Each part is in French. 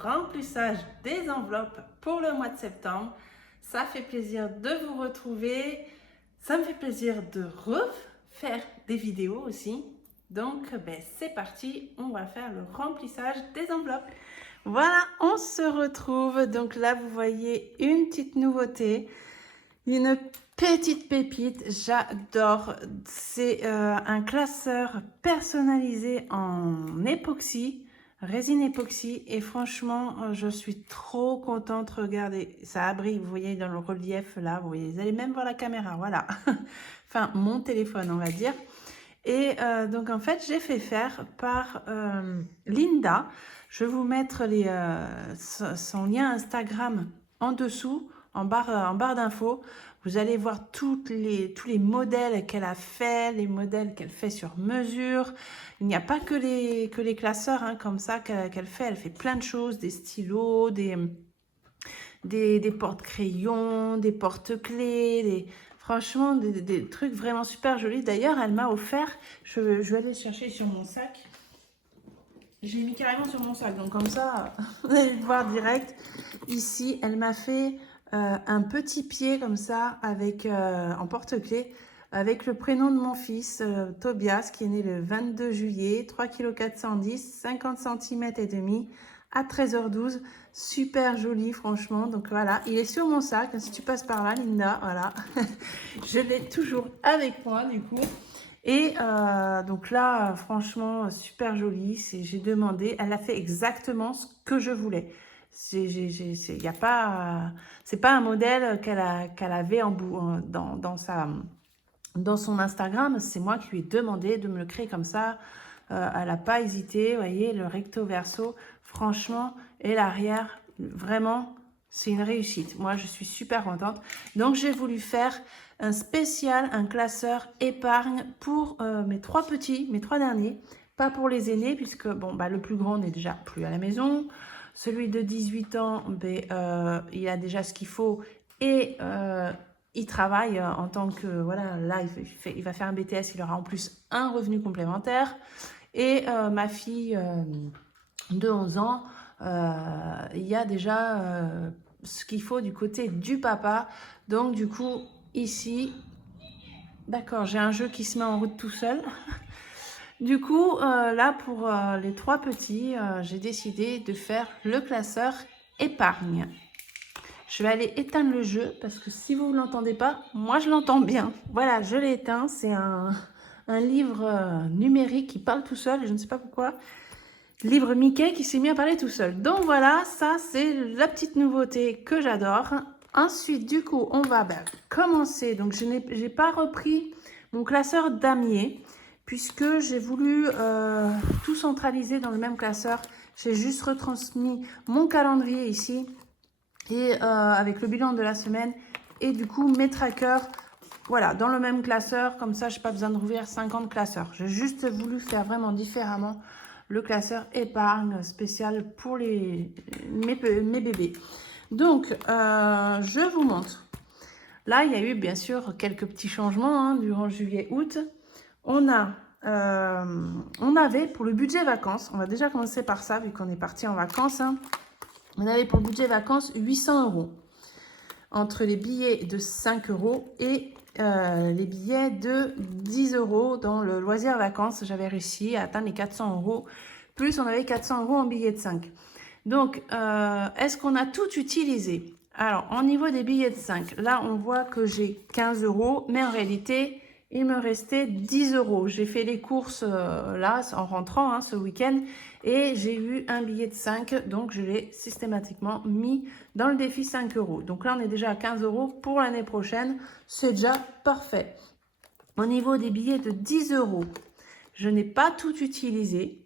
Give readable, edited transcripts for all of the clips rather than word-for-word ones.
remplissage des enveloppes pour le mois de septembre. Ça fait plaisir de vous retrouver. Ça me fait plaisir de refaire des vidéos aussi. Donc, c'est parti, on va faire le remplissage des enveloppes. Voilà, on se retrouve. Donc là, vous voyez une petite nouveauté, une petite pépite. J'adore. C'est un classeur personnalisé en époxy, résine époxy. Et franchement, je suis trop contente. Regardez, ça brille. Vous voyez dans le relief là, vous voyez, vous allez même voir la caméra. Voilà. Enfin, mon téléphone, on va dire. Et donc en fait, j'ai fait faire par Linda. Je vais vous mettre son lien Instagram en dessous, en barre d'infos. Vous allez voir tous les modèles qu'elle a fait, les modèles qu'elle fait sur mesure. Il n'y a pas que les classeurs hein, comme ça qu'elle fait. Elle fait plein de choses, des stylos, des porte-crayons, des porte-clés, franchement, des trucs vraiment super jolis. D'ailleurs, elle m'a offert, je vais aller chercher sur mon sac. J'ai mis carrément sur mon sac, donc comme ça, vous allez le voir direct. Ici, elle m'a fait un petit pied comme ça, avec en porte-clés, avec le prénom de mon fils, Tobias, qui est né le 22 juillet, 3,410 kg, 50 cm et demi, à 13h12. Super joli, franchement. Donc voilà, il est sur mon sac. Si tu passes par là, Linda, voilà. Je l'ai toujours avec moi, du coup. Et donc là, franchement, super joli. J'ai demandé, elle a fait exactement ce que je voulais. Y a pas, c'est pas un modèle qu'elle avait dans son Instagram. C'est moi qui lui ai demandé de me le créer comme ça. Elle n'a pas hésité. Vous voyez, le recto verso, franchement, et l'arrière, vraiment, c'est une réussite. Moi, je suis super contente. Donc, j'ai voulu faire un spécial, un classeur épargne pour mes trois derniers, pas pour les aînés, puisque bon, le plus grand n'est déjà plus à la maison. Celui de 18 ans, il a déjà ce qu'il faut et il travaille en tant que, voilà, là, il va faire un BTS, il aura en plus un revenu complémentaire. Et ma fille de 11 ans, il y a déjà ce qu'il faut du côté du papa. Donc, du coup, ici, d'accord, j'ai un jeu qui se met en route tout seul. Du coup, là, pour les trois petits, j'ai décidé de faire le classeur épargne. Je vais aller éteindre le jeu parce que si vous ne l'entendez pas, moi je l'entends bien. Voilà, je l'ai éteint. C'est un livre numérique qui parle tout seul, je ne sais pas pourquoi. Livre Mickey qui s'est mis à parler tout seul. Donc voilà, ça c'est la petite nouveauté que j'adore. Ensuite, du coup, on va commencer. Donc je n'ai pas repris mon classeur damier puisque j'ai voulu tout centraliser dans le même classeur. J'ai juste retransmis mon calendrier ici et avec le bilan de la semaine et du coup mes trackers, voilà, dans le même classeur. Comme ça, je n'ai pas besoin de rouvrir 50 classeurs. J'ai juste voulu faire vraiment différemment le classeur épargne spécial pour mes bébés. Donc, je vous montre. Là, il y a eu bien sûr quelques petits changements hein, durant juillet-août. On avait pour le budget vacances, on va déjà commencer par ça vu qu'on est parti en vacances. Hein, on avait pour le budget vacances 800 € entre les billets de 5 € et les billets de 10 € dans le loisir vacances. J'avais réussi à atteindre les 400 €. Plus, on avait 400 € en billets de 5. Donc, est-ce qu'on a tout utilisé? Alors, au niveau des billets de 5, là, on voit que j'ai 15 €, mais en réalité, il me restait 10 €. J'ai fait les courses là, en rentrant hein, ce week-end, et j'ai eu un billet de 5, donc je l'ai systématiquement mis dans le défi 5 €. Donc là, on est déjà à 15 € pour l'année prochaine. C'est déjà parfait. Au niveau des billets de 10 €, je n'ai pas tout utilisé.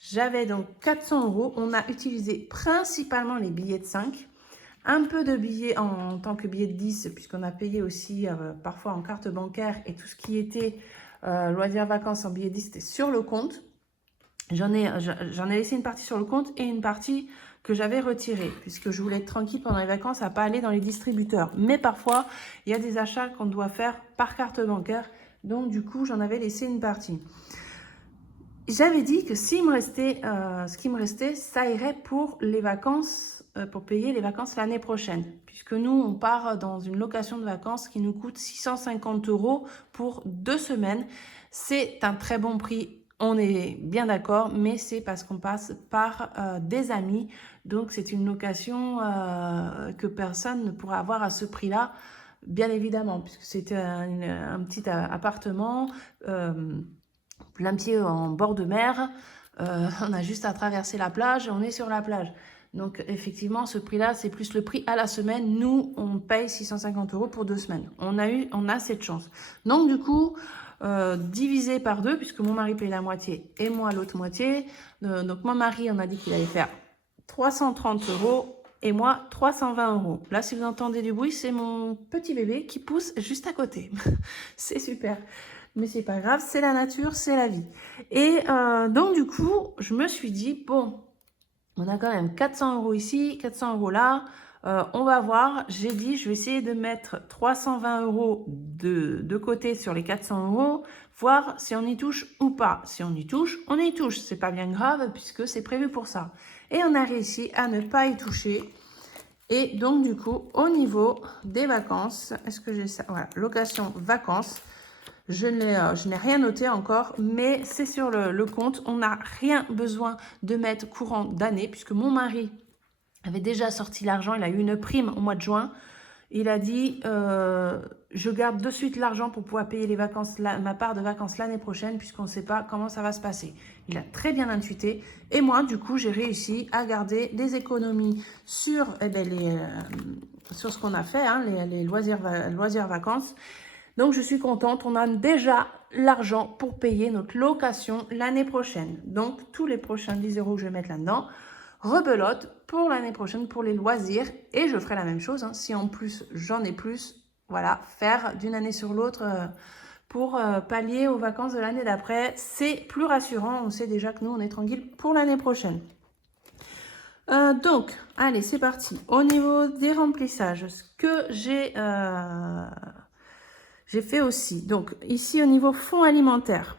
J'avais donc 400 €. On a utilisé principalement les billets de 5. Un peu de billets en tant que billets de 10, puisqu'on a payé aussi parfois en carte bancaire. Et tout ce qui était loisirs vacances en billets de 10, c'était sur le compte. J'en ai laissé une partie sur le compte et une partie que j'avais retirée, puisque je voulais être tranquille pendant les vacances à ne pas aller dans les distributeurs. Mais parfois, il y a des achats qu'on doit faire par carte bancaire. Donc, du coup, j'en avais laissé une partie. j'avais dit que s'il me restait, ce qui me restait, ça irait pour les vacances, pour payer les vacances l'année prochaine. Puisque nous, on part dans une location de vacances qui nous coûte 650 € pour 2 semaines. C'est un très bon prix, on est bien d'accord, mais c'est parce qu'on passe par des amis. Donc, c'est une location que personne ne pourra avoir à ce prix-là, bien évidemment, puisque c'est un petit appartement plein pied en bord de mer. On a juste à traverser la plage et on est sur la plage. Donc, effectivement, ce prix-là, c'est plus le prix à la semaine. Nous, on paye 650 € pour 2 semaines. On a cette chance. Donc, du coup, divisé par 2, puisque mon mari paye la moitié et moi l'autre moitié. Donc, mon mari, on a dit qu'il allait faire 330 € et moi 320 €. Là, si vous entendez du bruit, c'est mon petit bébé qui pousse juste à côté. C'est super. Mais c'est pas grave, c'est la nature, c'est la vie. Et donc, du coup, je me suis dit, bon, on a quand même 400 € ici, 400 € là. On va voir. J'ai dit, je vais essayer de mettre 320 € de côté sur les 400 €, voir si on y touche ou pas. Si on y touche, on y touche. C'est pas bien grave puisque c'est prévu pour ça. Et on a réussi à ne pas y toucher. Et donc, du coup, au niveau des vacances, est-ce que j'ai ça? Voilà, location vacances. Je n'ai rien noté encore, mais c'est sur le compte. On n'a rien besoin de mettre courant d'année, puisque mon mari avait déjà sorti l'argent. Il a eu une prime au mois de juin. Il a dit, je garde de suite l'argent pour pouvoir payer les vacances, ma part de vacances l'année prochaine, puisqu'on ne sait pas comment ça va se passer. Il a très bien intuité. Et moi, du coup, j'ai réussi à garder des économies sur, sur ce qu'on a fait, hein, les loisirs vacances. Donc, je suis contente. On a déjà l'argent pour payer notre location l'année prochaine. Donc, tous les prochains 10 € que je vais mettre là-dedans, rebelote pour l'année prochaine, pour les loisirs. Et je ferai la même chose. Hein, si en plus, j'en ai plus, voilà, faire d'une année sur l'autre pour pallier aux vacances de l'année d'après. C'est plus rassurant. On sait déjà que nous, on est tranquille pour l'année prochaine. Donc, allez, c'est parti. Au niveau des remplissages, ce que j'ai fait aussi. Donc, ici, au niveau fonds alimentaire,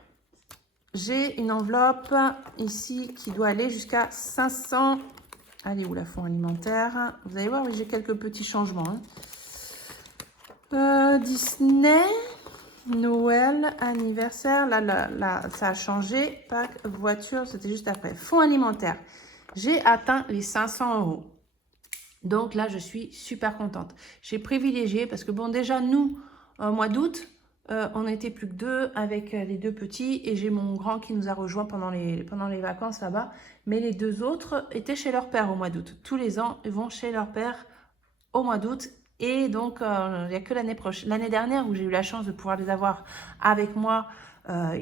j'ai une enveloppe ici qui doit aller jusqu'à 500. Allez, où la fonds alimentaire? Vous allez voir, oui, j'ai quelques petits changements. Hein. Disney, Noël, anniversaire. Là, ça a changé. Pâques, voiture, c'était juste après. Fonds alimentaire. J'ai atteint les 500 €. Donc là, je suis super contente. J'ai privilégié parce que, bon, déjà, nous, au mois d'août, on n'était plus que 2 avec les 2 petits et j'ai mon grand qui nous a rejoints pendant les vacances là-bas. Mais les 2 autres étaient chez leur père au mois d'août. Tous les ans, ils vont chez leur père au mois d'août. Et donc, il n'y a que l'année dernière où j'ai eu la chance de pouvoir les avoir avec moi.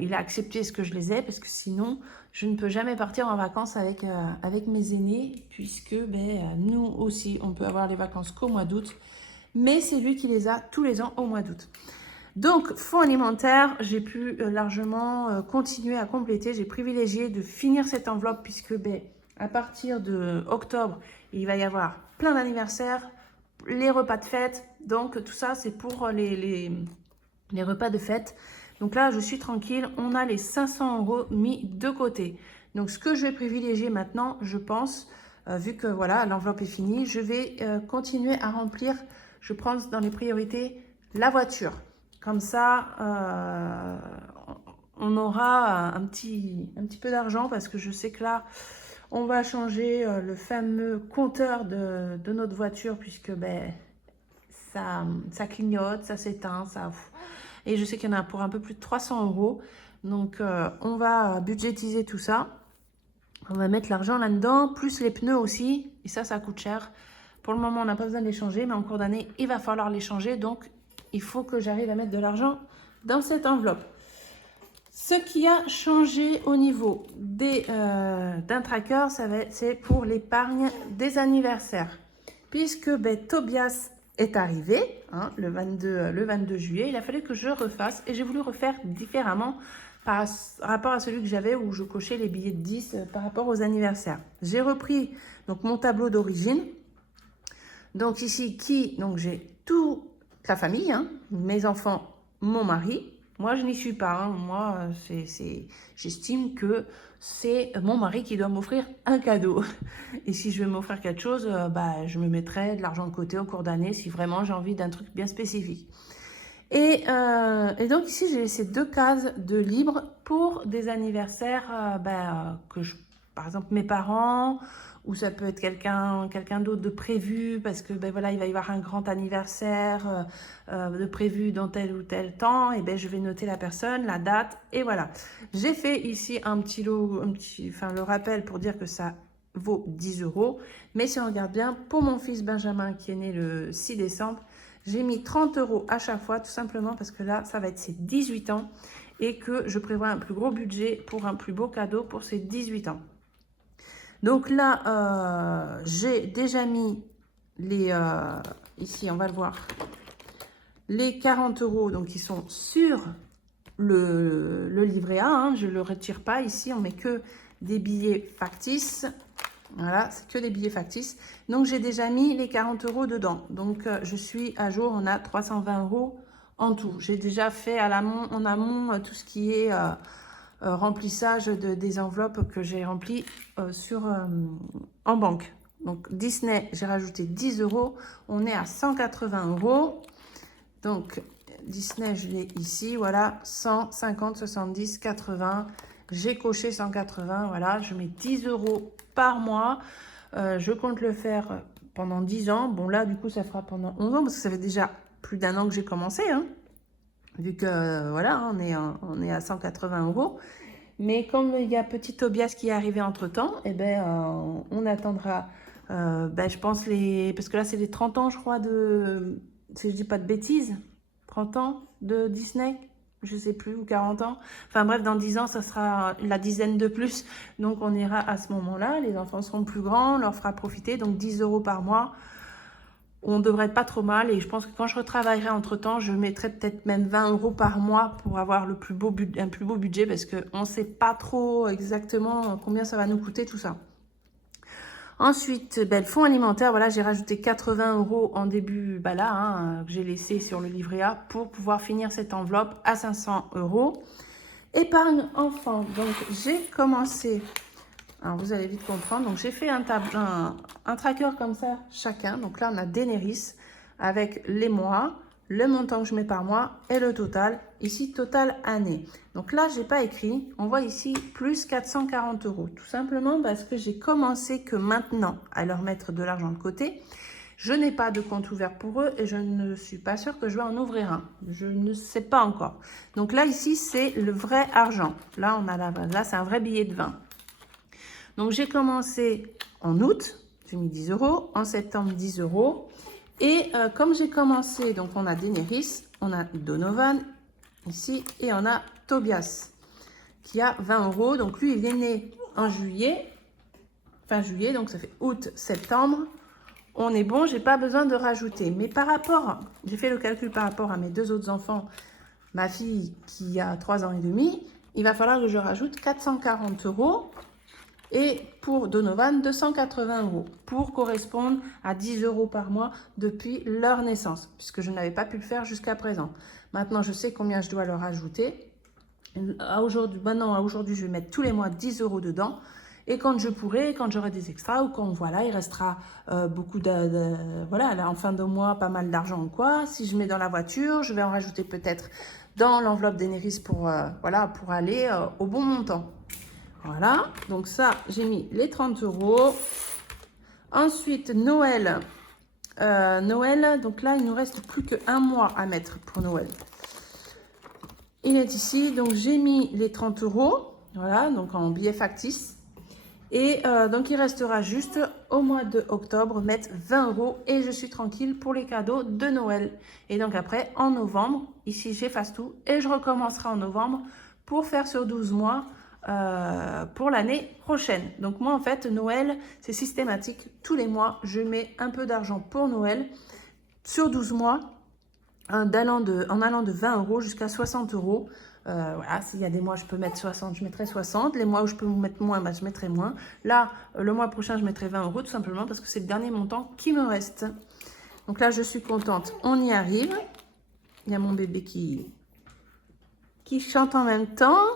Il a accepté ce que je les ai parce que sinon, je ne peux jamais partir en vacances avec mes aînés puisque nous aussi, on peut avoir les vacances qu'au mois d'août. Mais c'est lui qui les a tous les ans au mois d'août. Donc, fonds alimentaire, j'ai pu largement continuer à compléter. J'ai privilégié de finir cette enveloppe puisque à partir de octobre, il va y avoir plein d'anniversaires, les repas de fête. Donc, tout ça, c'est pour les repas de fête. Donc là, je suis tranquille. On a les 500 € mis de côté. Donc, ce que je vais privilégier maintenant, je pense, vu que voilà, l'enveloppe est finie, je vais continuer à remplir. Je prends dans les priorités la voiture. Comme ça, on aura un petit peu d'argent parce que je sais que là, on va changer le fameux compteur de notre voiture puisque ça clignote, ça s'éteint, ça... Et je sais qu'il y en a pour un peu plus de 300 €. Donc, on va budgétiser tout ça. On va mettre l'argent là-dedans, plus les pneus aussi. Et ça coûte cher. Pour le moment, on n'a pas besoin de les changer, mais en cours d'année, il va falloir les changer. Donc, il faut que j'arrive à mettre de l'argent dans cette enveloppe. Ce qui a changé au niveau d'un tracker, c'est pour l'épargne des anniversaires. Puisque Tobias est arrivé hein, le 22 juillet, il a fallu que je refasse et j'ai voulu refaire différemment par rapport à celui que j'avais où je cochais les billets de 10 par rapport aux anniversaires. J'ai repris donc, mon tableau d'origine. Donc ici, donc j'ai toute la famille, hein, mes enfants, mon mari. Moi, je n'y suis pas. Hein. Moi, j'estime que c'est mon mari qui doit m'offrir un cadeau. Et si je vais m'offrir quelque chose, bah, je me mettrai de l'argent de côté au cours d'année si vraiment j'ai envie d'un truc bien spécifique. Et donc ici, j'ai laissé 2 cases de libre pour des anniversaires, par exemple mes parents, ou ça peut être quelqu'un d'autre de prévu, parce que ben voilà, il va y avoir un grand anniversaire de prévu dans tel ou tel temps, et ben je vais noter la personne, la date, et voilà. J'ai fait ici un petit lot, le rappel pour dire que ça vaut 10 €. Mais si on regarde bien, pour mon fils Benjamin qui est né le 6 décembre, j'ai mis 30 € à chaque fois, tout simplement parce que là, ça va être ses 18 ans et que je prévois un plus gros budget pour un plus beau cadeau pour ses 18 ans. Donc là, j'ai déjà mis les... ici, on va le voir. Les 40 €, donc ils sont sur le livret A. Hein, je ne le retire pas. Ici, on met que des billets factices. Voilà, c'est que des billets factices. Donc, j'ai déjà mis les 40 € dedans. Donc, je suis à jour. On a 320 € en tout. J'ai déjà fait en amont tout ce qui est remplissage des enveloppes que j'ai remplies en banque. Donc, Disney, j'ai rajouté 10 €. On est à 180 €. Donc, Disney, je l'ai ici. Voilà, 100, 50, 70, 80. J'ai coché 180. Voilà, je mets 10 € par mois. Je compte le faire pendant 10 ans. Bon, là, du coup, ça fera pendant 11 ans parce que ça fait déjà plus d'1 an que j'ai commencé. Hein, vu que, voilà, on est à 180 €. Mais comme il y a petit Tobias qui est arrivé entre-temps, eh ben, on attendra, je pense, parce que là, c'est les 30 ans, je crois, si je dis pas de bêtises, 30 ans de Disney, je sais plus, ou 40 ans. Enfin bref, dans 10 ans, ça sera la dizaine de plus. Donc, on ira à ce moment-là. Les enfants seront plus grands, on leur fera profiter. Donc, 10 € par mois. On devrait être pas trop mal. Et je pense que quand je retravaillerai entre-temps, je mettrai peut-être même 20 € par mois pour avoir un plus beau budget parce qu'on ne sait pas trop exactement combien ça va nous coûter tout ça. Ensuite, le fonds alimentaire, voilà, j'ai rajouté 80 € en début, que j'ai laissé sur le livret A pour pouvoir finir cette enveloppe à 500 €. Épargne enfant, donc j'ai commencé, alors vous allez vite comprendre, donc j'ai fait un tracker comme ça chacun. Donc là, on a Daenerys avec les mois, le montant que je mets par mois et le total. Ici, total année. Donc là, j'ai pas écrit. On voit ici plus 440 €. Tout simplement parce que j'ai commencé que maintenant à leur mettre de l'argent de côté. Je n'ai pas de compte ouvert pour eux et je ne suis pas sûre que je vais en ouvrir un. Je ne sais pas encore. Donc là, ici, c'est le vrai argent. Là, là, c'est un vrai billet de 20. Donc, j'ai commencé en août, j'ai mis 10 €. En septembre, 10 €. Et comme j'ai commencé, donc on a Daenerys, on a Donovan ici et on a Tobias qui a 20 €. Donc lui, il est né en juillet, fin juillet, donc ça fait août, septembre. On est bon, j'ai pas besoin de rajouter. Mais j'ai fait le calcul par rapport à mes 2 autres enfants, ma fille qui a 3 ans et demi, il va falloir que je rajoute 440 € et pour Donovan, 280 € pour correspondre à 10 € par mois depuis leur naissance, puisque je n'avais pas pu le faire jusqu'à présent. Maintenant, je sais combien je dois leur ajouter. Aujourd'hui, je vais mettre tous les mois 10 € dedans. Et quand je pourrai, quand j'aurai des extras ou quand voilà, il restera beaucoup voilà, là, en fin de mois, pas mal d'argent ou quoi. Si je mets dans la voiture, je vais en rajouter peut-être dans l'enveloppe d'Eneris pour aller au bon montant. Voilà, donc ça, j'ai mis les 30 €. Ensuite, Noël. Donc là, il nous reste plus qu'un mois à mettre pour Noël. Il est ici, donc j'ai mis les 30 €. Voilà, donc en billet factice. Et donc, il restera juste au mois de octobre, mettre 20 € et je suis tranquille pour les cadeaux de Noël. Et donc après, en novembre, ici, j'efface tout et je recommencerai en novembre pour faire sur 12 mois pour l'année prochaine. Donc moi, en fait, Noël, c'est systématique. Tous les mois, je mets un peu d'argent pour Noël sur 12 mois en allant de 20 € jusqu'à 60 €. Voilà, s'il y a des mois, je peux mettre 60, je mettrai 60. Les mois où je peux mettre moins, je mettrai moins. Là, le mois prochain, je mettrai 20 € tout simplement parce que c'est le dernier montant qui me reste. Donc là, je suis contente. On y arrive. Il y a mon bébé qui qui chantent en même temps.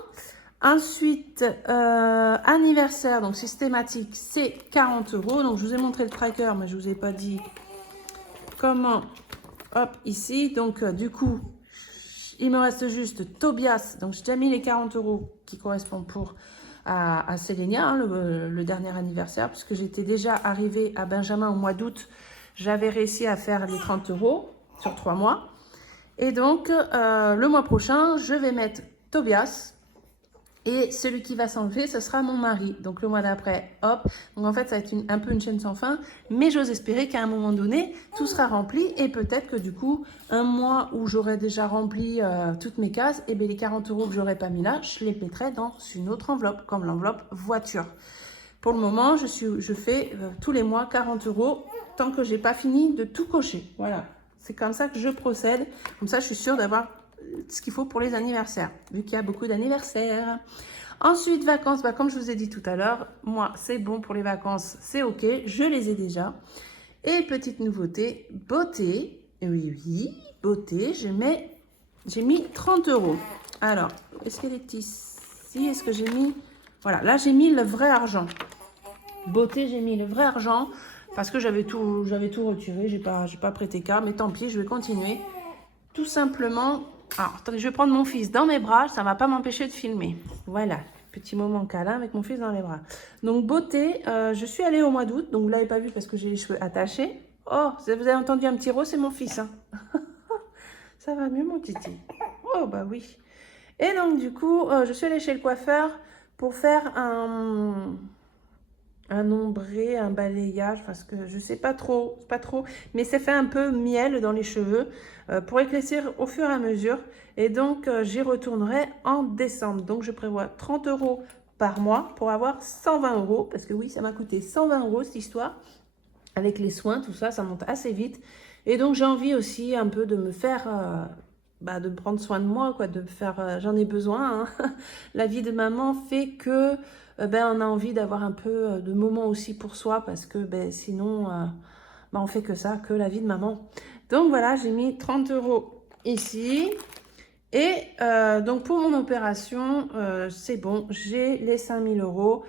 Ensuite, anniversaire, donc systématique, c'est 40 €. Donc, je vous ai montré le tracker, mais je ne vous ai pas dit comment. Hop, ici. Donc, du coup, il me reste juste Tobias. Donc, j'ai déjà mis les 40 € qui correspondent à Sélénia, hein, le dernier anniversaire, puisque j'étais déjà arrivée à Benjamin au mois d'août. J'avais réussi à faire les 30 € sur 3 mois. Et donc, le mois prochain, je vais mettre Tobias. Et celui qui va s'enlever, ce sera mon mari. Donc, le mois d'après, hop. Donc, en fait, ça va être un peu une chaîne sans fin. Mais j'ose espérer qu'à un moment donné, tout sera rempli. Et peut-être que du coup, un mois où j'aurai déjà rempli toutes mes cases, et bien les 40 € que j'aurais pas mis là, je les mettrai dans une autre enveloppe, comme l'enveloppe voiture. Pour le moment, je fais tous les mois 40 € tant que j'ai pas fini de tout cocher. Voilà. C'est comme ça que je procède. Comme ça, je suis sûre d'avoir ce qu'il faut pour les anniversaires, vu qu'il y a beaucoup d'anniversaires. Ensuite, vacances, bah, comme je vous ai dit tout à l'heure, moi, c'est bon pour les vacances, c'est OK, je les ai déjà. Et petite nouveauté, beauté, oui, beauté, j'ai mis 30 €. Alors, est-ce qu'elle est ici? Est-ce que j'ai mis... Voilà, là, j'ai mis le vrai argent. Beauté, j'ai mis le vrai argent parce que j'avais tout retiré, j'ai pas prêté cas, mais tant pis, je vais continuer. Tout simplement... Alors, attendez, je vais prendre mon fils dans mes bras, ça ne va pas m'empêcher de filmer. Voilà, petit moment câlin avec mon fils dans les bras. Donc, beauté, je suis allée au mois d'août, donc vous ne l'avez pas vu parce que j'ai les cheveux attachés. Oh, vous avez entendu un petit rot, c'est mon fils. Hein. Ça va mieux, mon titi? Oh, bah oui. Et donc, du coup, je suis allée chez le coiffeur pour faire un ombré, un balayage, parce que je sais pas trop, mais ça fait un peu miel dans les cheveux pour éclaircir au fur et à mesure. Et donc, j'y retournerai en décembre. Donc, je prévois 30 € par mois pour avoir 120 €, parce que oui, ça m'a coûté 120 € cette histoire. Avec les soins, tout ça, ça monte assez vite. Et donc, j'ai envie aussi un peu de me faire... de prendre soin de moi, quoi, de me faire... j'en ai besoin. Hein. La vie de maman fait que... on a envie d'avoir un peu de moments aussi pour soi parce que sinon, on fait que ça, que la vie de maman. Donc voilà, j'ai mis 30 € ici. Et donc pour mon opération, c'est bon, j'ai les 5000 €.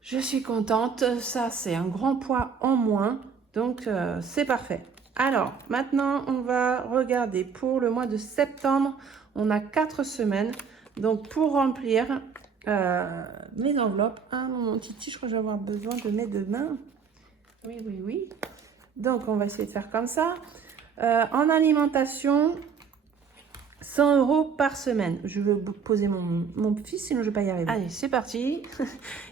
Je suis contente, ça c'est un grand poids en moins, donc c'est parfait. Alors maintenant, on va regarder pour le mois de septembre, on a 4 semaines. Donc pour remplir... mes enveloppes. Ah, mon titi, je crois que je vais avoir besoin de mes deux mains. Oui. Donc, on va essayer de faire comme ça. En alimentation, 100 € par semaine. Je vais poser mon fils, sinon je ne vais pas y arriver. Allez, c'est parti.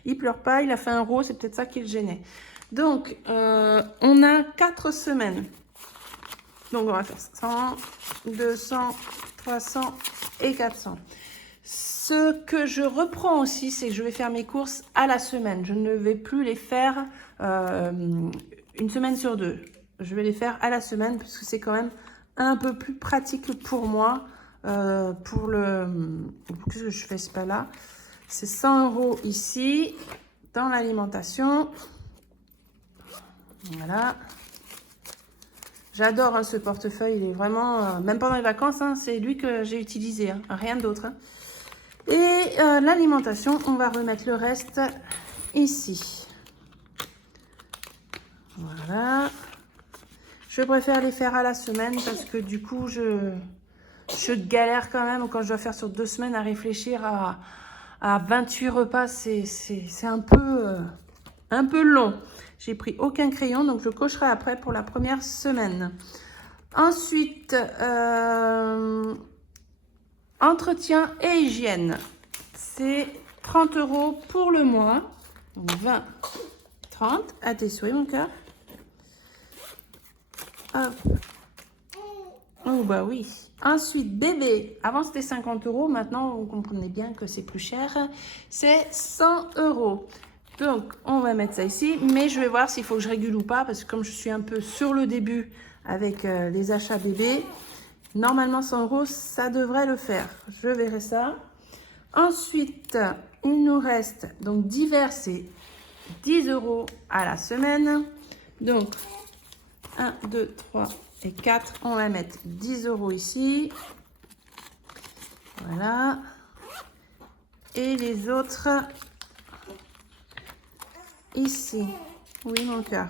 Il pleure pas, il a fait un rot, c'est peut-être ça qui le gênait. Donc, on a 4 semaines. Donc, on va faire 100, 200, 300 et 400. Ce que je reprends aussi, c'est que je vais faire mes courses à la semaine. Je ne vais plus les faire une semaine sur deux. Je vais les faire à la semaine parce que c'est quand même un peu plus pratique pour moi. Qu'est-ce que je fais? C'est pas là. C'est 100 € ici dans l'alimentation. Voilà. J'adore hein, ce portefeuille. Il est vraiment, même pendant les vacances, hein, c'est lui que j'ai utilisé. Hein, rien d'autre. Hein. Et l'alimentation, on va remettre le reste ici. Voilà. Je préfère les faire à la semaine parce que du coup, je galère quand même quand je dois faire sur 2 semaines à réfléchir à 28 repas. C'est un peu long. J'ai pris aucun crayon, donc je cocherai après pour la première semaine. Ensuite, entretien et hygiène, c'est 30 € pour le mois. Donc 20, 30, à tes souhaits mon cœur. Hop. Oh bah oui. Ensuite, bébé, avant c'était 50 €, maintenant vous comprenez bien que c'est plus cher. C'est 100 €. Donc on va mettre ça ici, mais je vais voir s'il faut que je régule ou pas, parce que comme je suis un peu sur le début avec les achats bébés, normalement 100 €, ça devrait le faire. Je verrai ça. Ensuite, il nous reste donc divers, c'est 10 € à la semaine. Donc, 1, 2, 3 et 4. On va mettre 10 € ici. Voilà. Et les autres ici. Oui, mon cœur.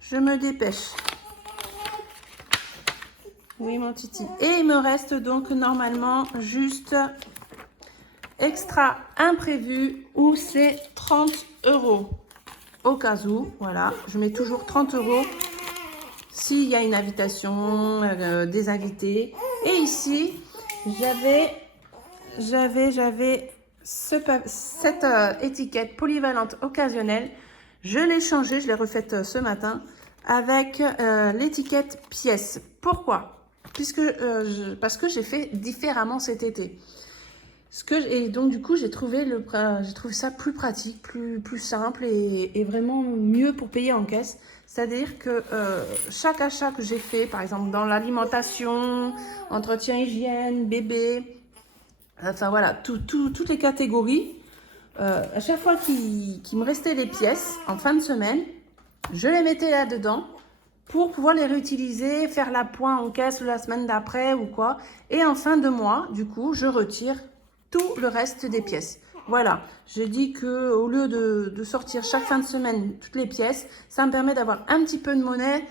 Je me dépêche. Oui, mon titi. Et il me reste donc normalement juste extra imprévu où c'est 30 €. Au cas où, voilà, je mets toujours 30 € s'il y a une invitation, des invités. Et ici, j'avais cette étiquette polyvalente occasionnelle. Je l'ai changée, je l'ai refaite ce matin avec l'étiquette pièce. Pourquoi? Parce que j'ai fait différemment cet été. Et donc du coup, j'ai trouvé ça plus pratique, plus simple et vraiment mieux pour payer en caisse. C'est-à-dire que chaque achat que j'ai fait, par exemple dans l'alimentation, entretien hygiène, bébé, enfin voilà, toutes les catégories, à chaque fois qu'il me restait des pièces en fin de semaine, je les mettais là-dedans pour pouvoir les réutiliser, faire la pointe en caisse la semaine d'après ou quoi. Et en fin de mois, du coup, je retire tout le reste des pièces. Voilà, j'ai dit que au lieu de sortir chaque fin de semaine toutes les pièces, ça me permet d'avoir un petit peu de monnaie,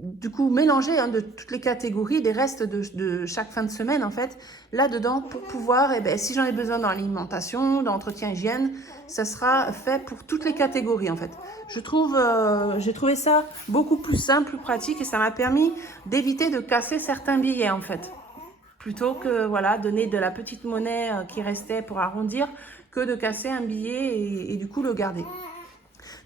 du coup mélangée de toutes les catégories, des restes de chaque fin de semaine en fait, là-dedans pour pouvoir, si j'en ai besoin dans l'alimentation, dans l'entretien hygiène, ça sera fait pour toutes les catégories en fait. J'ai trouvé ça beaucoup plus simple, plus pratique et ça m'a permis d'éviter de casser certains billets en fait. Plutôt que voilà, donner de la petite monnaie qui restait pour arrondir, que de casser un billet et du coup le garder.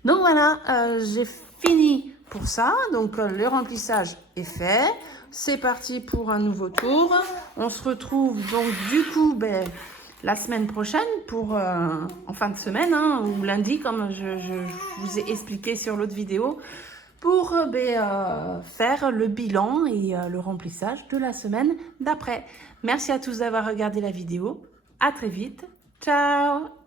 Donc voilà, j'ai fini pour ça. Donc le remplissage est fait. C'est parti pour un nouveau tour. On se retrouve donc du coup la semaine prochaine pour en fin de semaine ou lundi comme je vous ai expliqué sur l'autre vidéo pour faire le bilan et le remplissage de la semaine d'après. Merci à tous d'avoir regardé la vidéo. À très vite. Ciao!